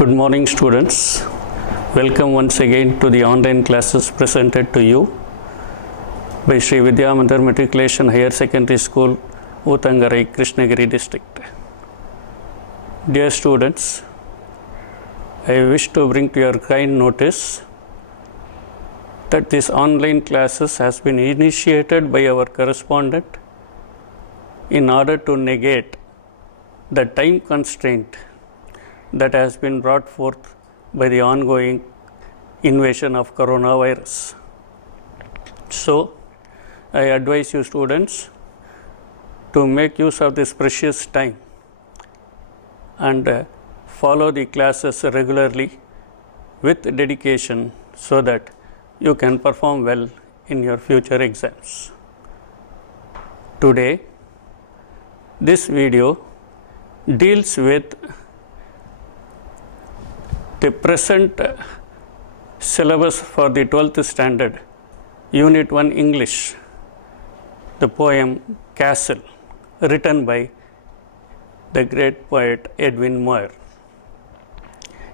Good morning, students. Welcome once again to the online classes presented to you by Sri Vidya Mandir Matriculation Higher Secondary School, Uttangarai, Krishnagiri district. Dear students, I wish to bring to your kind notice that this online classes has been initiated by our correspondent in order to negate the time constraint that has been brought forth by the ongoing invasion of coronavirus. So, I advise you students to make use of this precious time and follow the classes regularly with dedication so that you can perform well in your future exams. Today, this video deals with the present syllabus for the 12th standard, Unit 1 English, the poem Castle, written by the great poet Edwin Moir.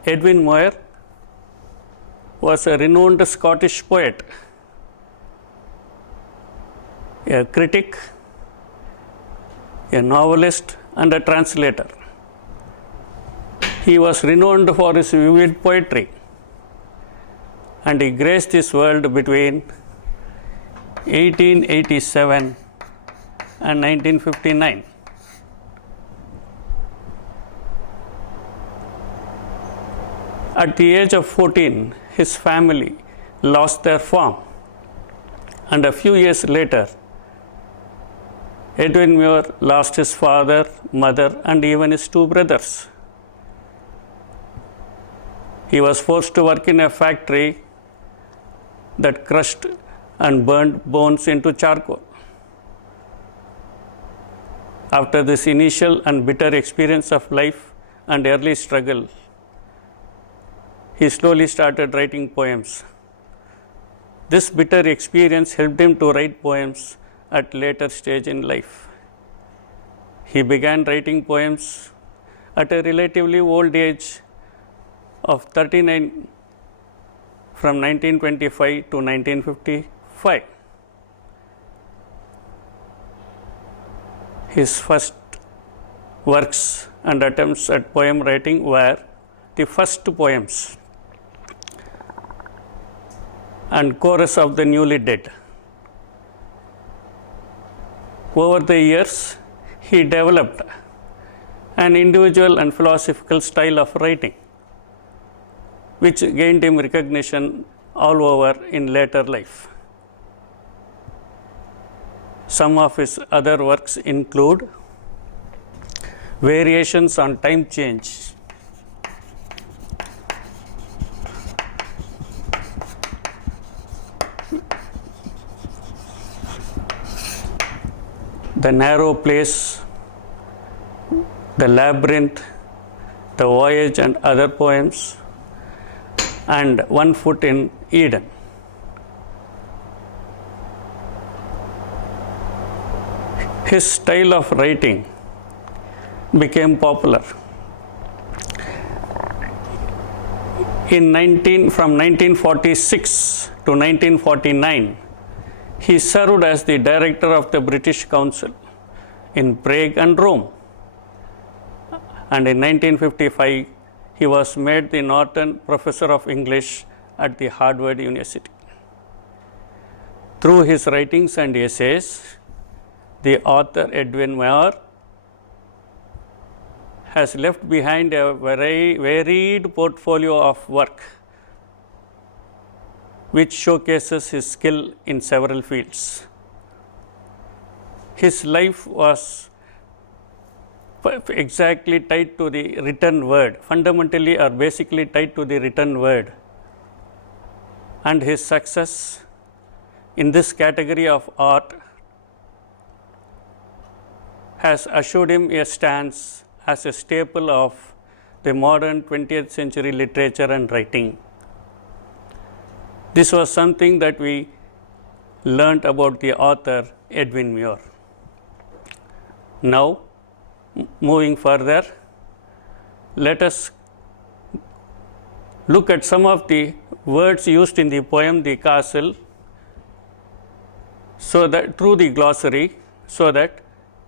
Edwin Moir was a renowned Scottish poet, a critic, a novelist, and a translator. He was renowned for his vivid poetry, and he graced this world between 1887 and 1959. At the age of 14, his family lost their farm, and a few years later, Edwin Moir lost his father, mother, and even his two brothers. He was forced to work in a factory that crushed and burned bones into charcoal. After this initial and bitter experience of life and early struggle, he slowly started writing poems. This bitter experience helped him to write poems at later stage in life. He began writing poems at a relatively old age of 39 from 1925 to 1955. His first works and attempts at poem writing were the first poems and chorus of the newly dead. Over the years, he developed an individual and philosophical style of writing, which gained him recognition all over in later life. Some of his other works include Variations on Time Change, The Narrow Place, The Labyrinth, The Voyage and Other Poems, and One Foot in Eden. His style of writing became popular. From 1946 to 1949, he served as the director of the British Council in Prague and Rome. And in 1955, he was made the Norton Professor of English at the Harvard University. Through his writings and essays, the author Edwin Moir has left behind a very varied portfolio of work which showcases his skill in several fields. His life was exactly tied to the written word, fundamentally or basically tied to the written word. And his success in this category of art has assured him a stance as a staple of the modern 20th century literature and writing. This was something that we learnt about the author Edwin Moir. Now, moving further, let us look at some of the words used in the poem The Castle, so that through the glossary, so that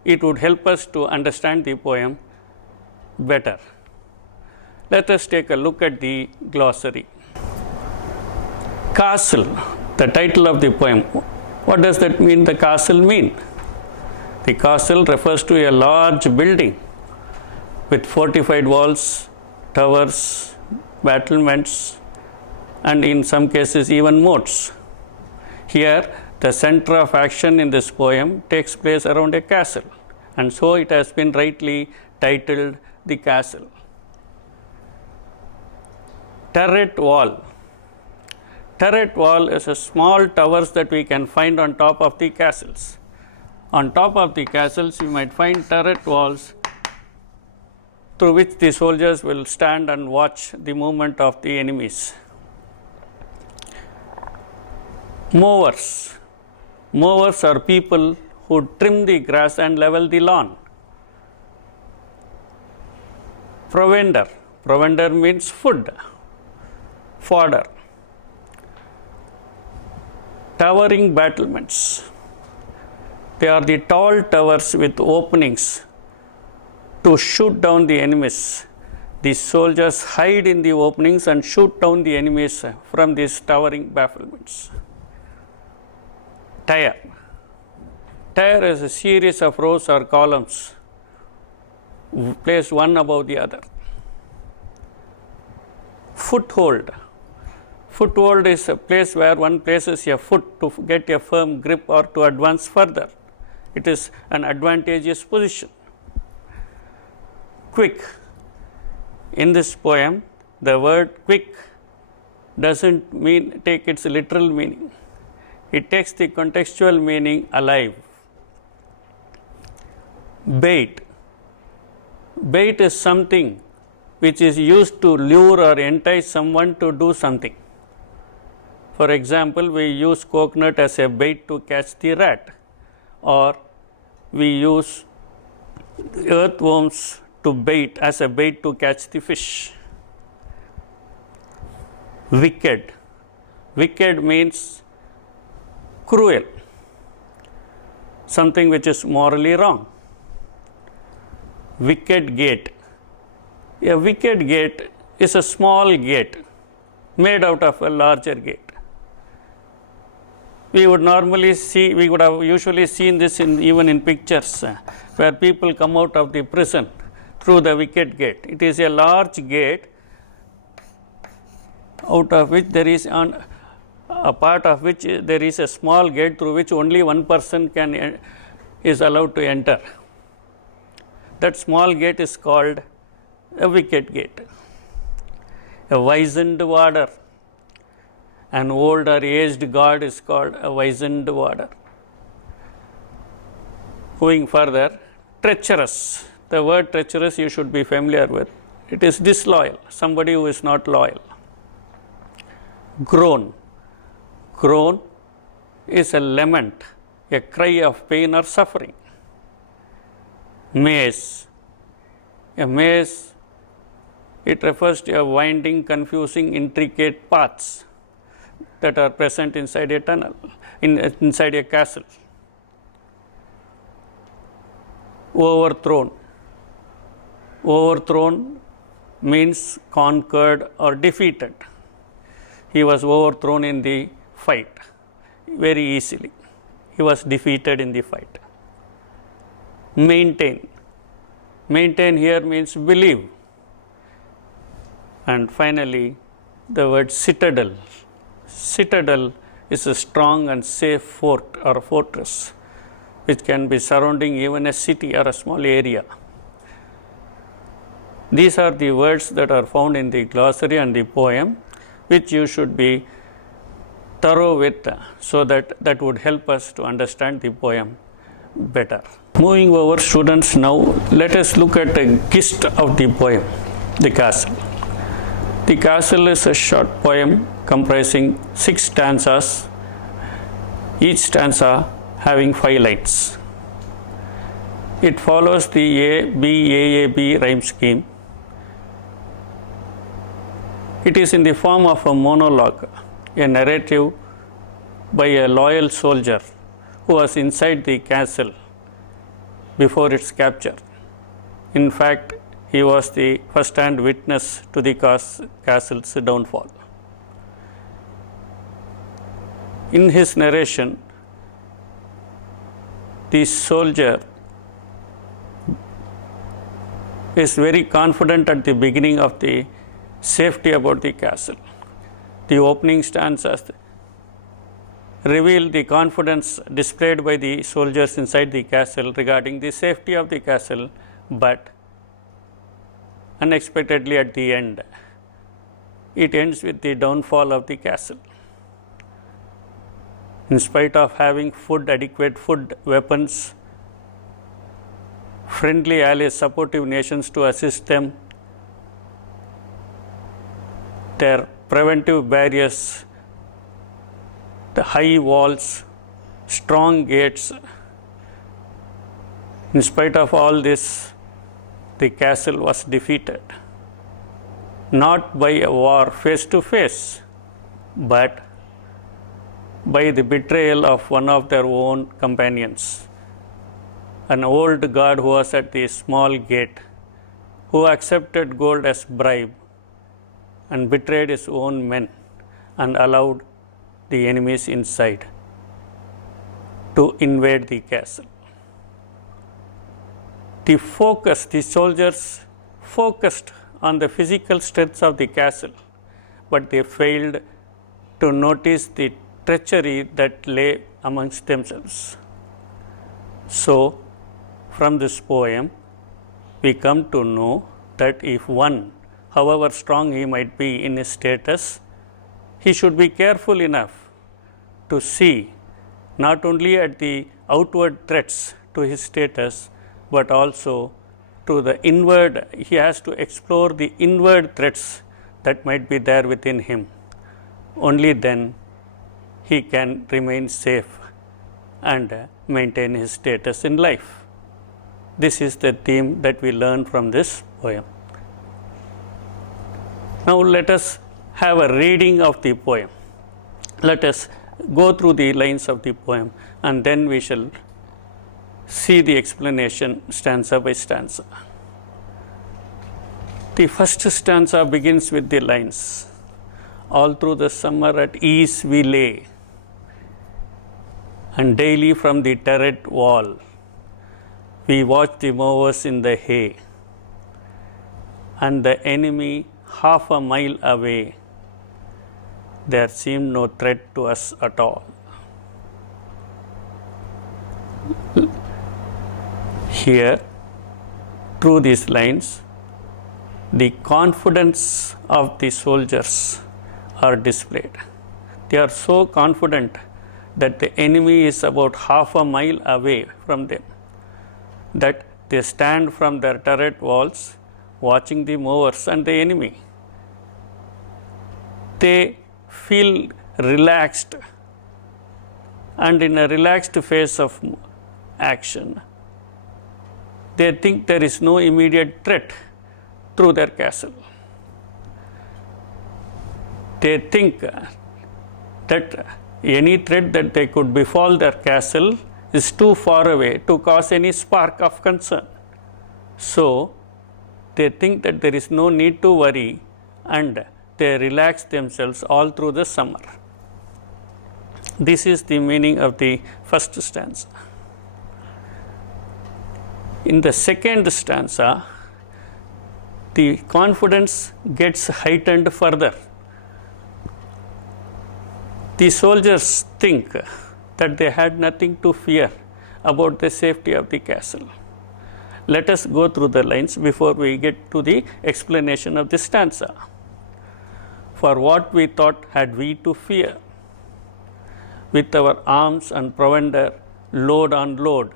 it would help us to understand the poem better. Let us take a look at the glossary. Castle, the title of the poem. What does that mean, the castle mean? The castle refers to a large building with fortified walls, towers, battlements, and in some cases even moats. Here, the center of action in this poem takes place around a castle, and so it has been rightly titled The Castle. Turret wall. Turret wall is a small towers that we can find on top of the castles. On top of the castles, you might find turret walls through which the soldiers will stand and watch the movement of the enemies. Mowers. Mowers are people who trim the grass and level the lawn. Provender. Provender means food, fodder. Towering battlements. They are the tall towers with openings to shoot down the enemies. The soldiers hide in the openings and shoot down the enemies from these towering battlements. Tier. Tier is a series of rows or columns placed one above the other. Foothold. Foothold is a place where one places a foot to get a firm grip or to advance further. It is an advantageous position. Quick. In this poem, the word quick doesn't mean take its literal meaning. It takes the contextual meaning alive. Bait. Bait is something which is used to lure or entice someone to do something. For example, we use coconut as a bait to catch the rat, or we use earthworms to bait as a bait to catch the fish. Wicked. Wicked means cruel, something which is morally wrong. Wicket gate. A wicket gate is a small gate made out of a larger gate. We would have usually seen this even in pictures where people come out of the prison through the wicket gate. It is a large gate out of which there is a part of which there is a small gate through which only one person is allowed to enter. That small gate is called a wicket gate. A wizened warder. An old or aged guard is called a wizened warder. Going further, treacherous. The word treacherous you should be familiar with. It is disloyal, somebody who is not loyal. Groan. Groan is a lament, a cry of pain or suffering. Maze. A maze, it refers to a winding, confusing, intricate paths that are present inside a tunnel, inside a castle. Overthrown. Overthrown means conquered or defeated. He was overthrown in the fight very easily. He was defeated in the fight. Maintain. Maintain here means believe. And finally, the word citadel. Citadel is a strong and safe fort or fortress which can be surrounding even a city or a small area. These are the words that are found in the glossary and the poem, which you should be thorough with, so that would help us to understand the poem better. Moving over, students, now let us look at a gist of the poem, The Castle. The Castle is a short poem comprising 6 stanzas, each stanza having 5 lines. It follows the A-B-A-A-B rhyme scheme. It is in the form of a monologue, a narrative by a loyal soldier who was inside the castle before its capture. In fact, he was the first-hand witness to the castle's downfall. In his narration, the soldier is very confident at the beginning of the safety about the castle. The opening stanzas reveal the confidence displayed by the soldiers inside the castle regarding the safety of the castle, but unexpectedly at the end, it ends with the downfall of the castle. In spite of having adequate food, weapons, friendly allies, supportive nations to assist them, their preventive barriers, the high walls, strong gates, in spite of all this, the castle was defeated, not by a war face to face, but by the betrayal of one of their own companions, an old guard who was at the small gate, who accepted gold as bribe and betrayed his own men and allowed the enemies inside to invade the castle. The soldiers focused on the physical strengths of the castle, but they failed to notice the treachery that lay amongst themselves. So, from this poem, we come to know that if one, however strong he might be in his status, he should be careful enough to see not only at the outward threats to his status, but also to the inward. He has to explore the inward threats that might be there within him. Only then he can remain safe and maintain his status in life. This is the theme that we learn from this poem. Now let us have a reading of the poem. Let us go through the lines of the poem and then we shall see the explanation stanza by stanza. The first stanza begins with the lines, "All through the summer at ease we lay, and daily from the turret wall we watched the mowers in the hay, and the enemy half a mile away, there seemed no threat to us at all." Here, through these lines, the confidence of the soldiers are displayed. They are so confident that the enemy is about half a mile away from them, that they stand from their turret walls watching the mowers and the enemy. They feel relaxed, and in a relaxed phase of action, they think there is no immediate threat through their castle. They think that any threat that they could befall their castle is too far away to cause any spark of concern. So, they think that there is no need to worry, and they relax themselves all through the summer. This is the meaning of the first stanza. In the second stanza, the confidence gets heightened further. The soldiers think that they had nothing to fear about the safety of the castle. Let us go through the lines before we get to the explanation of the stanza. "For what we thought had we to fear? With our arms and provender, load on load,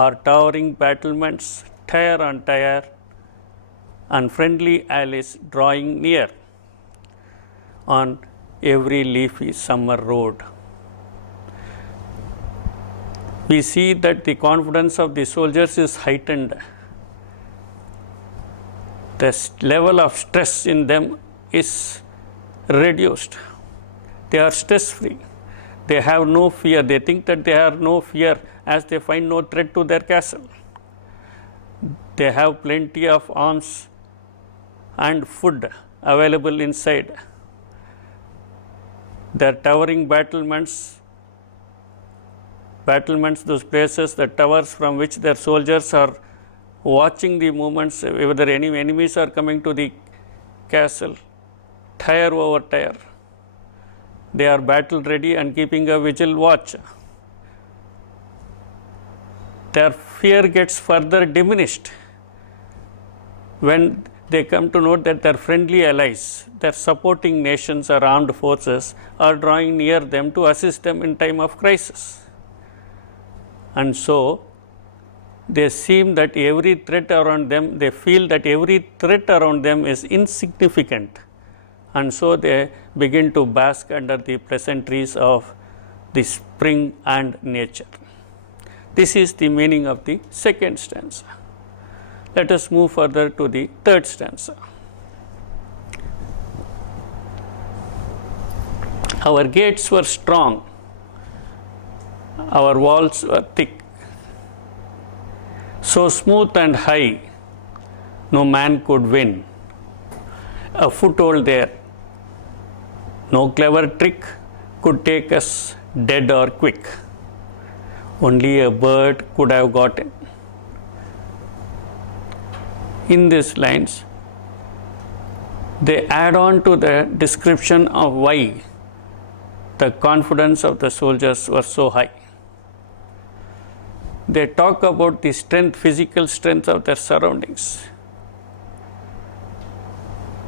our towering battlements, tier on tier, and friendly allies drawing near on every leafy summer road." We see that the confidence of the soldiers is heightened. The level of stress in them is reduced. They are stress free. They have no fear. They think that they have no fear as they find no threat to their castle. They have plenty of arms and food available inside. Their towering battlements, those places, the towers from which their soldiers are watching the movements, whether any enemies are coming to the castle, tier over tier. They are battle ready and keeping a vigil watch. Their fear gets further diminished when they come to note that their friendly allies, their supporting nations or armed forces are drawing near them to assist them in time of crisis. And so, they seem that every threat around them, they feel that every threat around them is insignificant. And so, they begin to bask under the pleasantries of the spring and nature. This is the meaning of the second stanza. Let us move further to the third stanza. Our gates were strong, our walls were thick, so smooth and high, no man could win a foothold there. No clever trick could take us dead or quick. Only a bird could have gotten. In these lines, they add on to the description of why the confidence of the soldiers was so high. They talk about the strength, physical strength of their surroundings.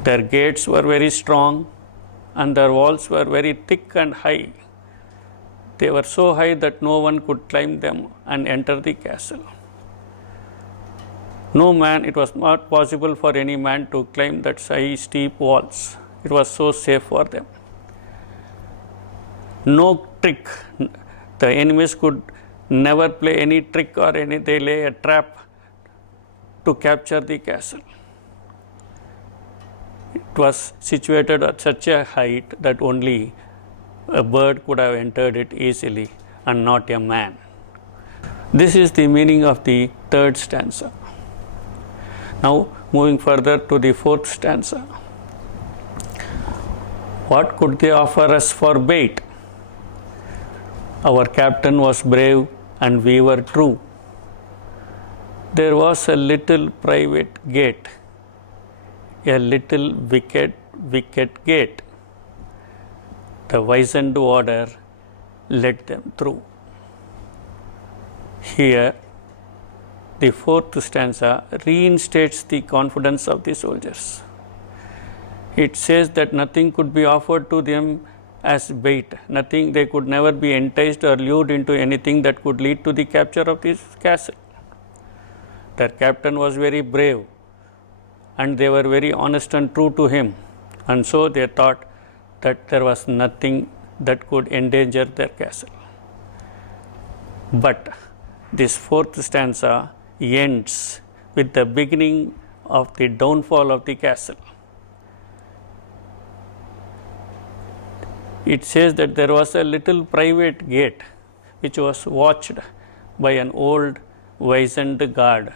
Their gates were very strong and their walls were very thick and high. They were so high that no one could climb them and enter the castle. No man, it was not possible for any man to climb that high, steep walls. It was so safe for them. No trick. The enemies could never play any trick or they lay a trap to capture the castle. It was situated at such a height that only a bird could have entered it easily and not a man. This is the meaning of the third stanza. Now, moving further to the fourth stanza. What could they offer us for bait? Our captain was brave and we were true. There was a little private gate, a little wicked gate. The wizened warder led them through. Here, the fourth stanza reinstates the confidence of the soldiers. It says that nothing could be offered to them as bait. Nothing, they could never be enticed or lured into anything that could lead to the capture of this castle. Their captain was very brave and they were very honest and true to him. And so they thought that there was nothing that could endanger their castle. But this fourth stanza ends with the beginning of the downfall of the castle. It says that there was a little private gate which was watched by an old wizened guard,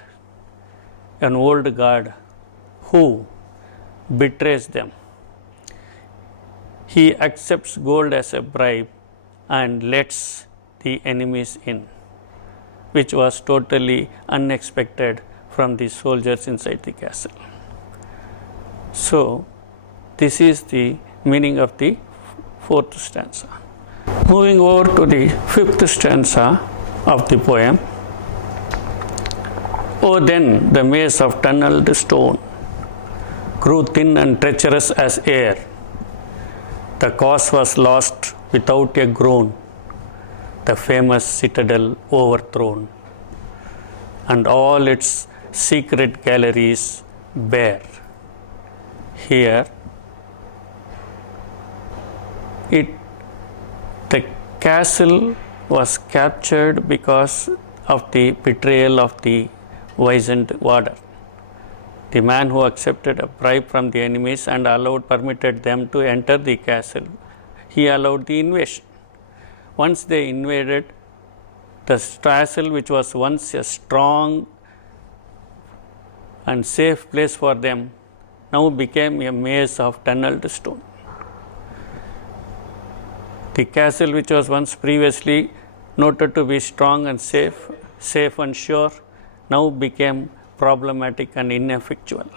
who betrays them. He accepts gold as a bribe and lets the enemies in, which was totally unexpected from the soldiers inside the castle. So, this is the meaning of the fourth stanza. Moving over to the fifth stanza of the poem. Oh, then the maze of tunneled stone grew thin and treacherous as air. The cause was lost without a groan, the famous citadel overthrown, and all its secret galleries bare. Here, the castle was captured because of the betrayal of the wizened warder. the man who accepted a bribe from the enemies and permitted them to enter the castle. He allowed the invasion. Once they invaded, the castle, which was once a strong and safe place for them, now became a maze of tunneled stone. The castle, which was once previously noted to be strong and safe and sure, now became problematic and ineffectual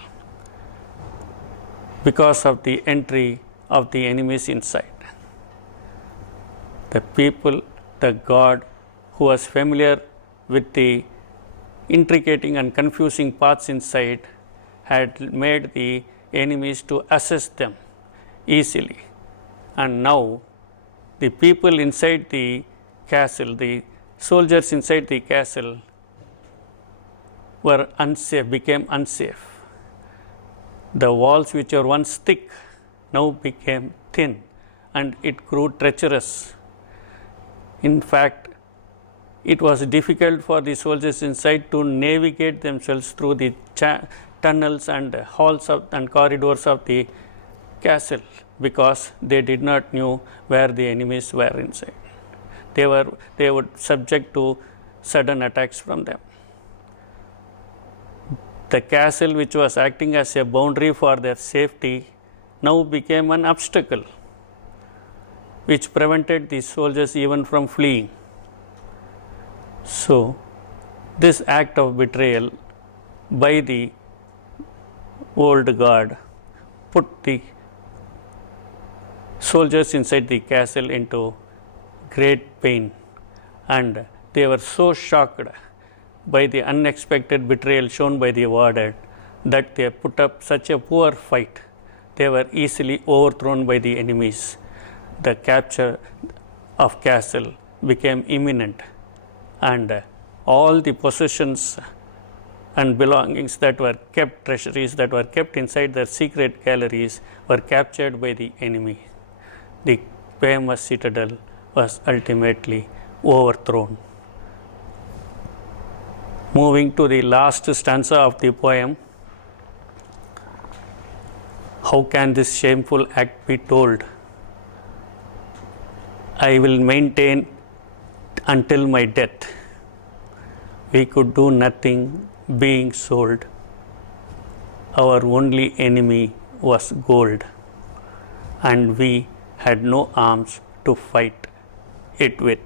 because of the entry of the enemies inside. The people, the god who was familiar with the intricate and confusing paths inside, had made the enemies to assess them easily. And now the people inside the castle, the soldiers inside the castle, were unsafe, became unsafe. The walls, which were once thick, now became thin, and it grew treacherous. In fact, it was difficult for the soldiers inside to navigate themselves through the tunnels and halls and corridors of the castle, because they did not know where the enemies were inside. They were subject to sudden attacks from them. The castle, which was acting as a boundary for their safety, now became an obstacle which prevented the soldiers even from fleeing. So, this act of betrayal by the old god put the soldiers inside the castle into great pain, and they were so shocked by the unexpected betrayal shown by the warden that they put up such a poor fight. They were easily overthrown by the enemies. The capture of castle became imminent, and all the possessions and belongings that were kept, treasuries that were kept inside their secret galleries, were captured by the enemy. The famous citadel was ultimately overthrown. Moving to the last stanza of the poem, how can this shameful act be told? I will maintain until my death. We could do nothing being sold. Our only enemy was gold, and we had no arms to fight it with.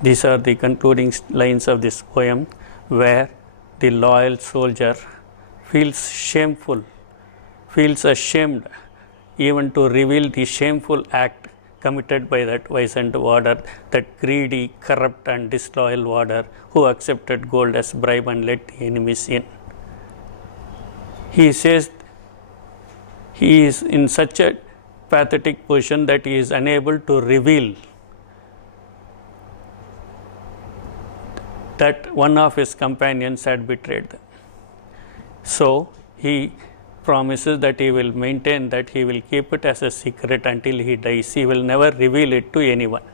These are the concluding lines of this poem, where the loyal soldier feels shameful, feels ashamed even to reveal the shameful act committed by that violent warder, that greedy, corrupt and disloyal warder who accepted gold as bribe and let the enemies in. He says he is in such a pathetic position that he is unable to reveal that one of his companions had betrayed them. So he promises that he will maintain, that he will keep it as a secret until he dies. He will never reveal it to anyone.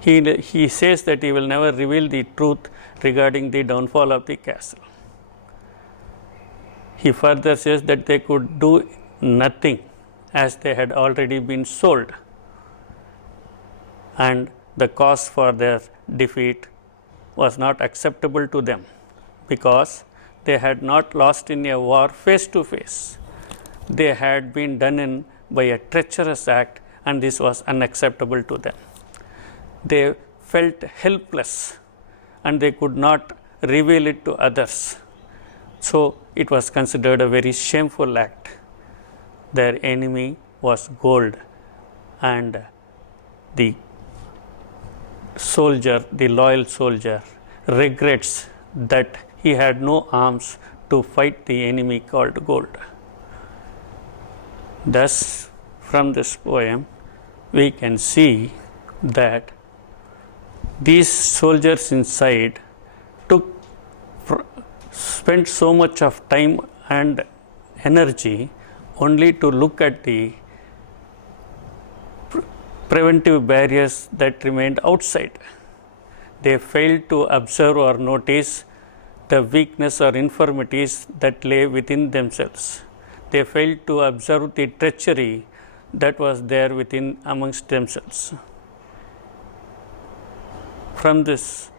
He says that he will never reveal the truth regarding the downfall of the castle. He further says that they could do nothing, as they had already been sold, and the cause for their defeat was not acceptable to them, because they had not lost in a war face to face. They had been done in by a treacherous act, and this was unacceptable to them. They felt helpless, and they could not reveal it to others. So it was considered a very shameful act. Their enemy was gold, and the soldier, the loyal soldier, regrets that he had no arms to fight the enemy called gold. Thus, from this poem, we can see that these soldiers inside spent so much of time and energy only to look at the preventive barriers that remained outside. They failed to observe or notice the weakness or infirmities that lay within themselves. They failed to observe the treachery that was there within amongst themselves. From this,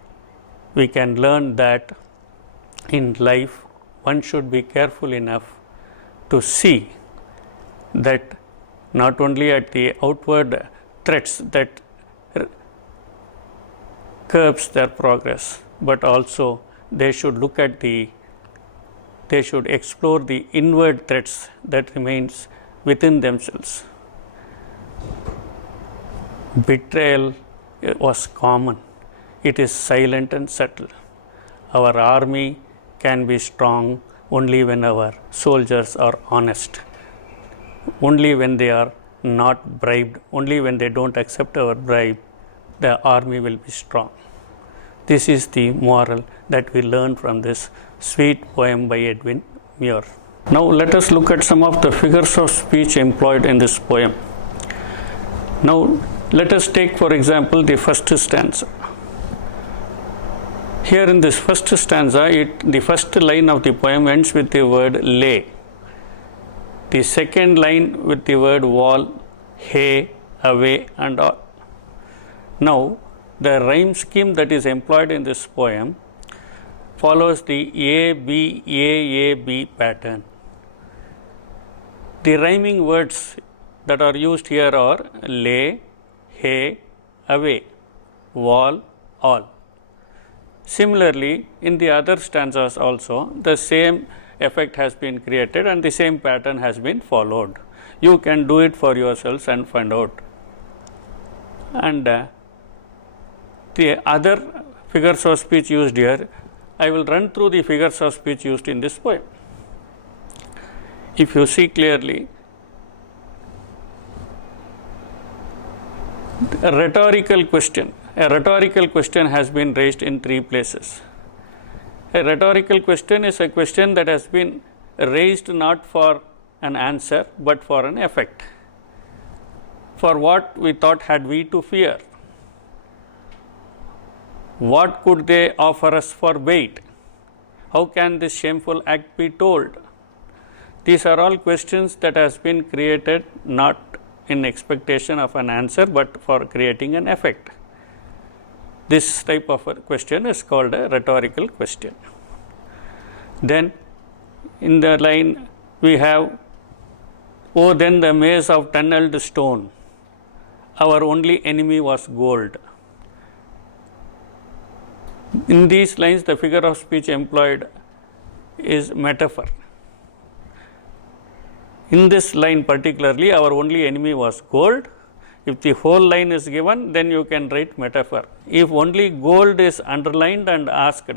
we can learn that in life one should be careful enough to see that not only at the outward threats that curbs their progress, but also they should explore the inward threats that remains within themselves. Betrayal was common. It is silent and subtle. Our army can be strong only when our soldiers are honest, only when they are not bribed, only when they don't accept our bribe, the army will be strong. This is the moral that we learn from this sweet poem by Edwin Muir. Now let us look at some of the figures of speech employed in this poem. Now let us take, for example, the first stanza. Here in this first stanza, the first line of the poem ends with the word lay. The second line with the word wall, hay, away, and all. Now, the rhyme scheme that is employed in this poem follows the A-B pattern. The rhyming words that are used here are lay, hay, away, wall, all. Similarly, in the other stanzas also, the same effect has been created and the same pattern has been followed. You can do it for yourselves and find out. And the other figures of speech used here, I will run through the figures of speech used in this poem. If you see clearly, a rhetorical question has been raised in three places. A rhetorical question is a question that has been raised not for an answer but for an effect. For what we thought had we to fear? What could they offer us for bait? How can this shameful act be told? These are all questions that has been created not in expectation of an answer but for creating an effect. This type of a question is called a rhetorical question. Then in the line we have, oh then the maze of tunneled stone, our only enemy was gold. In these lines the figure of speech employed is metaphor. In this line particularly, our only enemy was gold. If the whole line is given, then you can write metaphor. If only gold is underlined and asked,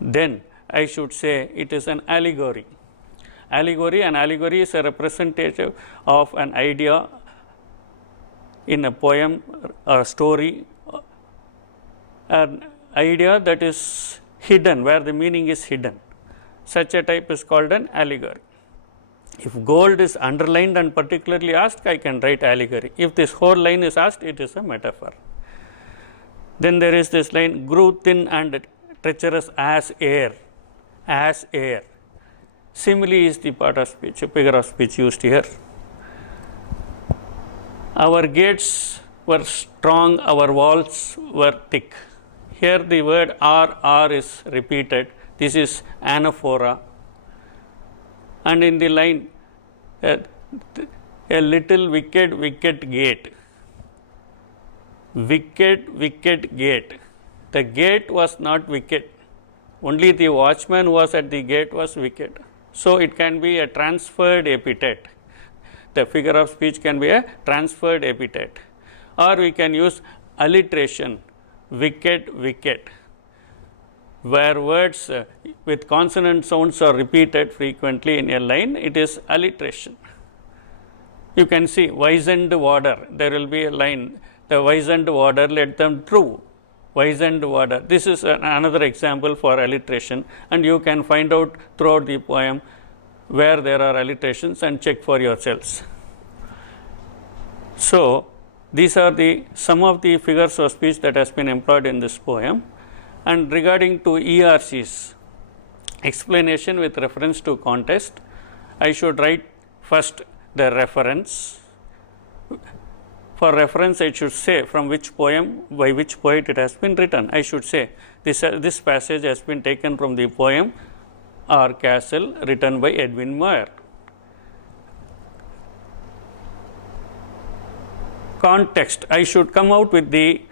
then I should say it is an allegory. An allegory is a representative of an idea in a poem or story, an idea that is hidden, where the meaning is hidden. Such a type is called an allegory. If gold is underlined and particularly asked, I can write allegory. If this whole line is asked, it is a metaphor. Then there is this line, grew thin and treacherous as air. As air. Simile is the part of speech, figure of speech used here. Our gates were strong, our walls were thick. Here the word R is repeated. This is anaphora. And in the line, a little wicked gate. Wicked gate. The gate was not wicked. Only the watchman who was at the gate was wicked. So it can be a transferred epithet. The figure of speech can be a transferred epithet. Or we can use alliteration, wicked. Where words with consonant sounds are repeated frequently in a line, it is alliteration. You can see wizened warder. There will be a line, the wizened warder led them through. Wizened warder. This is another example for alliteration, and you can find out throughout the poem where there are alliterations and check for yourselves. So these are some of the figures of speech that has been employed in this poem. And regarding to ERCs, explanation with reference to context, I should write first the reference. For reference, I should say from which poem, by which poet it has been written. I should say this passage has been taken from the poem Our Castle, written by Edwin Moir. Context, I should come out with the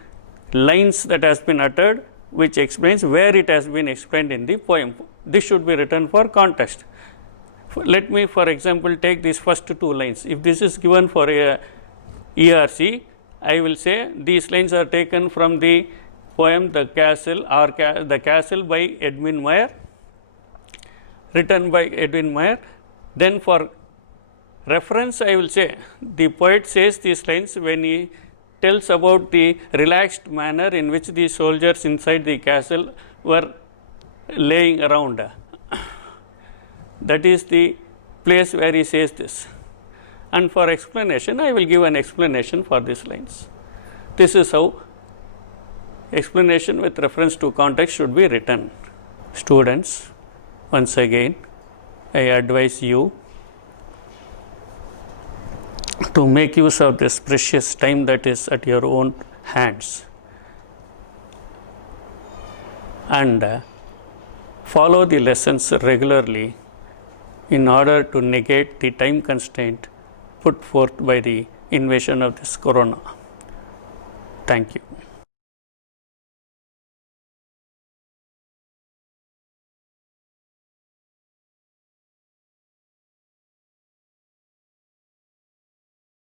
lines that has been uttered, which explains where it has been explained in the poem. This should be written for context. Let me, for example, take these first two lines. If this is given for a ERC, I will say these lines are taken from the poem The Castle, or The Castle by Edwin Moir, written by Edwin Moir. Then for reference, I will say the poet says these lines when he tells about the relaxed manner in which the soldiers inside the castle were laying around. That is the place where he says this. And for explanation, I will give an explanation for these lines. This is how explanation with reference to context should be written. Students, once again, I advise you to make use of this precious time that is at your own hands and follow the lessons regularly in order to negate the time constraint put forth by the invasion of this corona. Thank you.